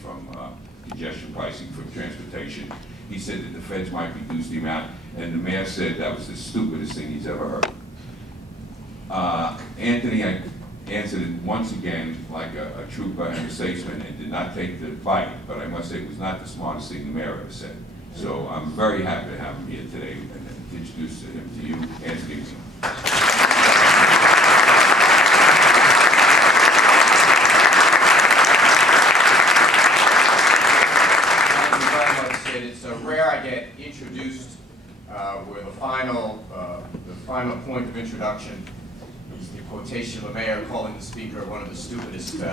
from congestion pricing for transportation. He said that the feds might reduce the amount, and the mayor said that was the stupidest thing he's ever heard. Anthony, I answered it once again like a trooper and a statesman and did not take the bite, but I must say it was not the smartest thing the mayor ever said. So I'm very happy to have him here today and to introduce him to you, Anthony. It's rare I get introduced where the final point of introduction is the quotation of the mayor calling the speaker one of the stupidest people.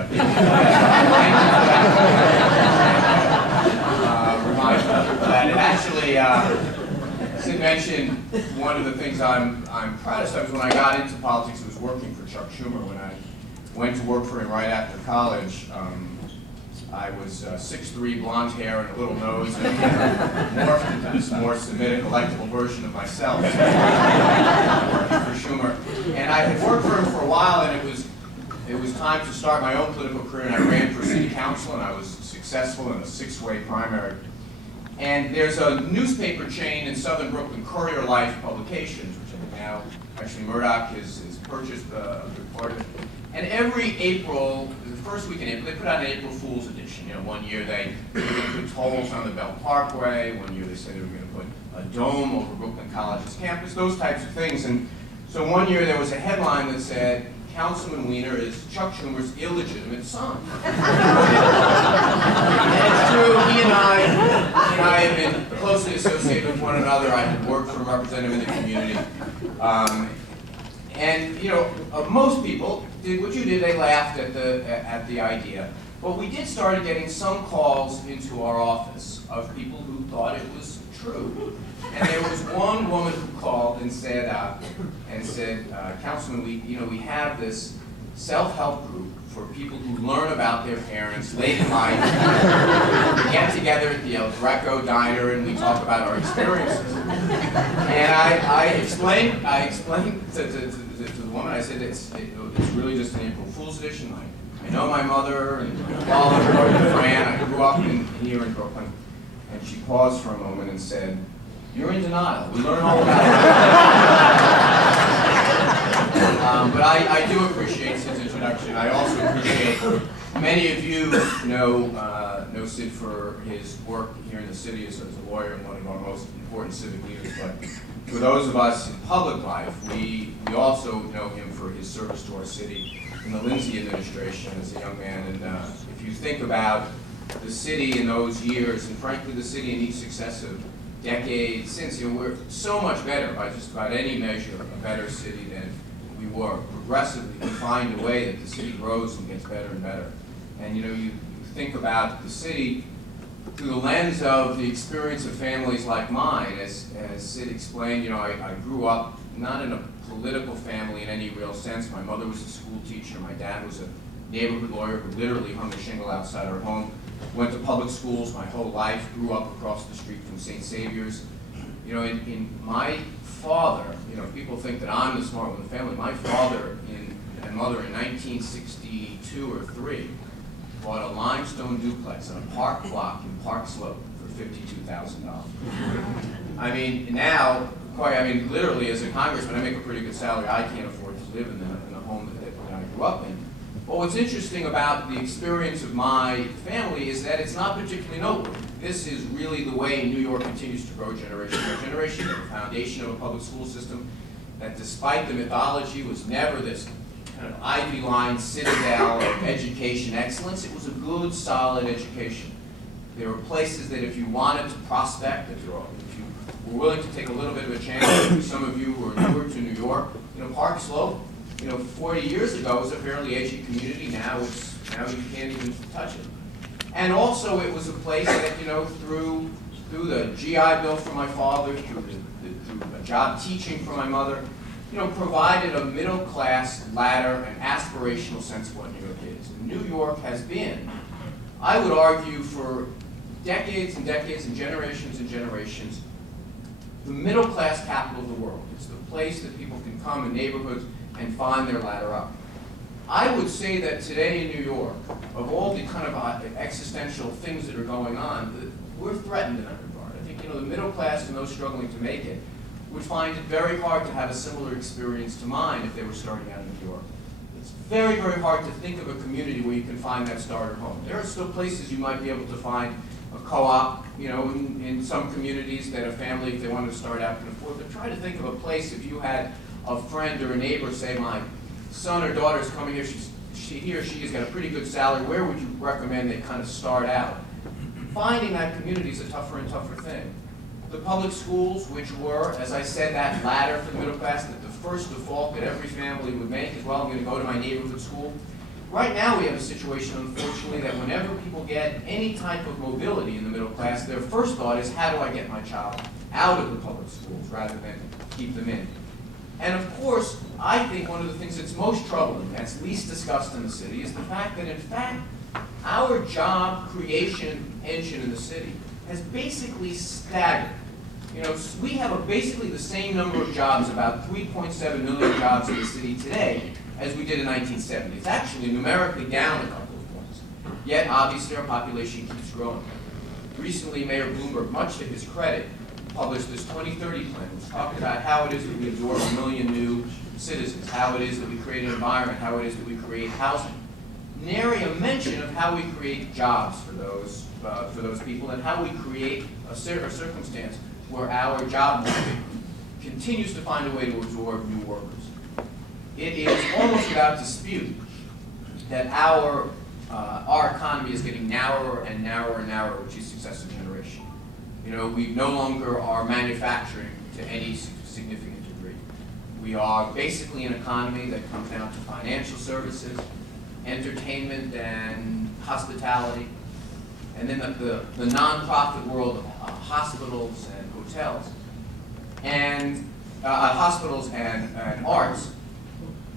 Remind that it actually, Sid mentioned, one of the things I'm proudest of is when I got into politics, I was working for Chuck Schumer. When I went to work for him right after college, I was 6'3", blonde hair and a little nose, and morphed into this more Semitic, electable version of myself. Working for Schumer, and I had worked for him for a while, and it was time to start my own political career. And I ran for city council, and I was successful in a 6-way primary. And there's a newspaper chain in Southern Brooklyn, Courier Life Publications, which I think now actually Murdoch has purchased a good part of it. And every April, the first week in April, they put out an April Fool's edition. You know, one year they were going to put tolls on the Bell Parkway. One year they said they were going to put a dome over Brooklyn College's campus, those types of things. And so one year there was a headline that said, Councilman Weiner is Chuck Schumer's illegitimate son. And it's true, he and I have been closely associated with one another. I had worked for a representative in the community. And you know, most people did what you did. They laughed at the idea. But we did start getting some calls into our office of people who thought it was true. And there was one woman who called and said, Councilman, we have this self-help group for people who learn about their parents late in life. We get together at the El Greco diner and we talk about our experiences. And I explained to the woman, I said, it's really just an April Fool's edition. I know my mother and my father and Fran. I grew up here in Brooklyn. And she paused for a moment and said, "You're in denial. We learn all about it." But I do appreciate Sid's introduction. I also appreciate many of you know Sid for his work here in the city as a lawyer and one of our most important civic leaders. But for those of us in public life, we also know him for his service to our city in the Lindsay administration as a young man. And if you think about the city in those years, and frankly the city in each successive decade since, we're so much better by just about any measure, a better city than we were. Progressively, we find a way that the city grows and gets better and better. And you think about the city through the lens of the experience of families like mine. As Sid explained, I grew up not in a political family in any real sense. My mother was a school teacher. My dad was a neighborhood lawyer who literally hung a shingle outside our home. Went to public schools my whole life, grew up across the street from St. Saviour's. In my father, people think that I'm the smart one in the family. My father and mother in 1962 or 3 bought a limestone duplex on a park block in Park Slope for $52,000. I mean, now, literally as a congressman, I make a pretty good salary. I can't afford to live in the home that I grew up in. But what's interesting about the experience of my family is that it's not particularly noteworthy. This is really the way New York continues to grow generation after generation. The foundation of a public school system that, despite the mythology, was never this kind of Ivy line citadel of education excellence. It was a good, solid education. There were places that if you wanted to prospect, if you were willing to take a little bit of a chance, some of you who are newer to New York, Park Slope, 40 years ago was a fairly edgy community. Now you can't even touch it. And also it was a place that, through the GI Bill for my father, through a job teaching for my mother, provided a middle-class ladder and aspirational sense of what New York is. And New York has been, I would argue, for decades and decades and generations, the middle-class capital of the world. It's the place that people can come in neighborhoods and find their ladder up. I would say that today in New York, of all the kind of existential things that are going on, we're threatened in that regard. I think, the middle class and those struggling to make it would find it very hard to have a similar experience to mine if they were starting out in New York. It's very, very hard to think of a community where you can find that starter home. There are still places you might be able to find a co-op, in some communities that a family, if they wanted to start out, can afford. But try to think of a place if you had a friend or a neighbor say, my son or daughter's coming here, he or she has got a pretty good salary, where would you recommend they kind of start out? Finding that community is a tougher and tougher thing. The public schools, which were, as I said, that ladder for the middle class, that the first default that every family would make is, well, I'm going to go to my neighborhood school. Right now we have a situation, unfortunately, that whenever people get any type of mobility in the middle class, their first thought is, how do I get my child out of the public schools rather than keep them in? And of course, I think one of the things that's most troubling, that's least discussed in the city, is the fact that, in fact, our job creation engine in the city has basically staggered. We have basically the same number of jobs, about 3.7 million jobs in the city today, as we did in 1970. It's actually numerically down a couple of points. Yet, obviously, our population keeps growing. Recently, Mayor Bloomberg, much to his credit, published this 2030 plan, which talked about how it is that we absorb 1 million new citizens, how it is that we create an environment, how it is that we create housing. Nary a mention of how we create jobs for those people, and how we create a circumstance where our job market continues to find a way to absorb new workers. It is almost without dispute that our economy is getting narrower and narrower and narrower with each successive generation. We no longer are manufacturing to any significant degree. We are basically an economy that comes down to financial services, entertainment and hospitality, and then the nonprofit world of hospitals and hotels, and hospitals and arts.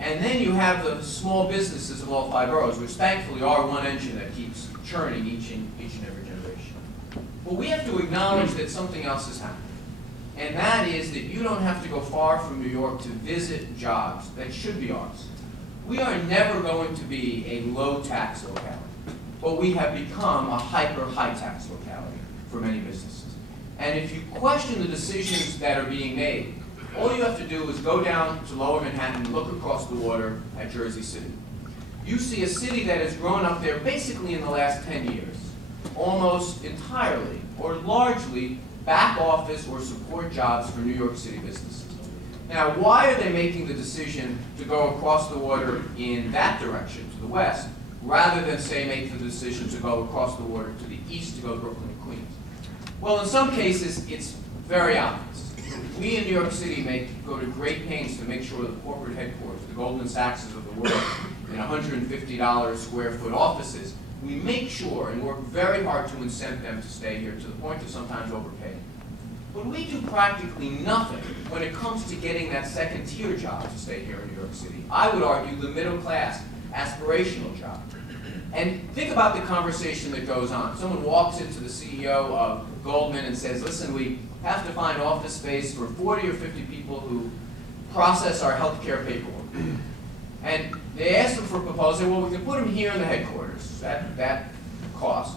And then you have the small businesses of all 5 boroughs, which thankfully are one engine that keeps churning each and every generation. But we have to acknowledge that something else has happened. And that is that you don't have to go far from New York to visit jobs that should be ours. We are never going to be a low-tax locality, but we have become a hyper-high-tax locality for many businesses. And if you question the decisions that are being made, all you have to do is go down to Lower Manhattan and look across the water at Jersey City. You see a city that has grown up there basically in the last 10 years, almost entirely or largely back office or support jobs for New York City businesses. Now, why are they making the decision to go across the water in that direction, to the west, rather than, say, make the decision to go across the water to the east to go to Brooklyn and Queens? Well, in some cases, it's very obvious. We in New York City go to great pains to make sure the corporate headquarters, the Goldman Sachs of the world, in $150 square foot offices, we make sure and work very hard to incent them to stay here, to the point of sometimes overpaying. But we do practically nothing when it comes to getting that second-tier job to stay here in New York City. I would argue the middle-class, aspirational job. And think about the conversation that goes on. Someone walks into the CEO of Goldman and says, listen, we have to find office space for 40 or 50 people who process our healthcare paperwork. And they ask them for a proposal. Well, we can put them here in the headquarters, that cost,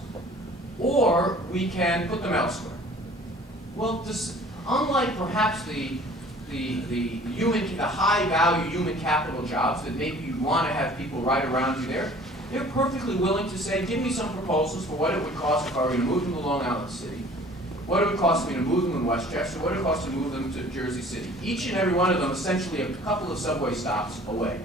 or we can put them elsewhere. Well, unlike perhaps the high-value human capital jobs that maybe you want to have people right around you there, they're perfectly willing to say, give me some proposals for what it would cost if I were going to move them to Long Island City, what it would cost me to move them in Westchester, what it would cost to move them to Jersey City. Each and every one of them essentially a couple of subway stops away.